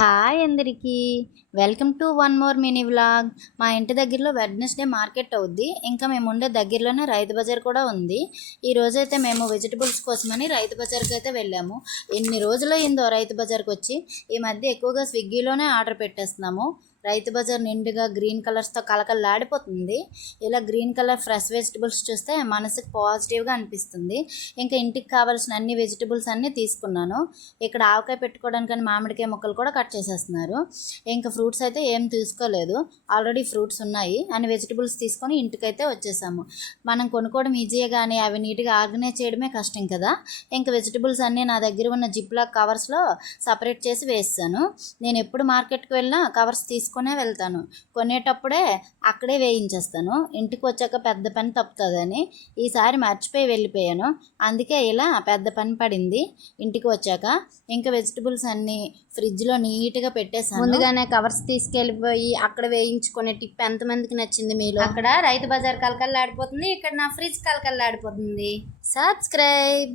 Hi అందరికీ, welcome to one more mini vlog. మా ఇంటి దగ్గరలో వెడ్నెస్డే మార్కెట్ అవుద్ది. ఇంకా మేము ఉండే దగ్గరలోనే రైతు బజార్ కూడా ఉంది. ఈ రోజైతే మేము వెజిటబుల్స్ కోసమని రైతు బజార్కి అయితే వెళ్ళాము. ఎన్ని రోజులు అయిందో రైతు బజార్కి వచ్చి. ఈ మధ్య ఎక్కువగా స్విగ్గీలోనే ఆర్డర్ పెట్టేస్తున్నాము. రైతు బజార్ నిండుగా గ్రీన్ కలర్స్తో కలకలలాడిపోతుంది. ఇలా గ్రీన్ కలర్ ఫ్రెష్ వెజిటబుల్స్ చూస్తే మనసుకు పాజిటివ్గా అనిపిస్తుంది. ఇంకా ఇంటికి కావాల్సిన అన్ని వెజిటబుల్స్ అన్నీ తీసుకున్నాను. ఇక్కడ ఆవకాయ పెట్టుకోవడానికని మామిడికాయ ముక్కలు కూడా కట్ చేసేస్తున్నారు. ఇంకా ఫ్రూట్స్ అయితే ఏం తీసుకోలేదు, ఆల్రెడీ ఫ్రూట్స్ ఉన్నాయి. అన్ని వెజిటబుల్స్ తీసుకొని ఇంటికైతే వచ్చేసాము. మనం కొనుక్కోవడం ఈజీయే కానీ అవి నీట్గా ఆర్గనైజ్ చేయడమే కష్టం కదా. ఇంకా వెజిటబుల్స్ అన్నీ నా దగ్గర ఉన్న జిప్లాక్ కవర్స్లో సపరేట్ చేసి వేస్తాను. నేను ఎప్పుడు మార్కెట్కి వెళ్ళినా కవర్స్ తీసుకునే వెళ్తాను. కొనేటప్పుడే అక్కడే వేయించేస్తాను. ఇంటికి వచ్చాక పెద్ద పని తప్పుతుందని ఈసారి మర్చిపోయి వెళ్ళిపోయాను. అందుకే ఇలా పెద్ద పని పడింది ఇంటికి వచ్చాక. ఇంకా వెజిటబుల్స్ అన్నీ ఫ్రిడ్జ్లో నీట్గా పెట్టేసాను. ముందుగానే కవర్స్ తీసుకెళ్ళిపోయి అక్కడ వేయించుకునే టిప్ ఎంతమందికి నచ్చింది మీలో? అక్కడ రైతు బజార్ కలకల్లాడిపోతుంది, ఇక్కడ నా ఫ్రిడ్జ్ కలకల్లాడిపోతుంది. సబ్స్క్రైబ్.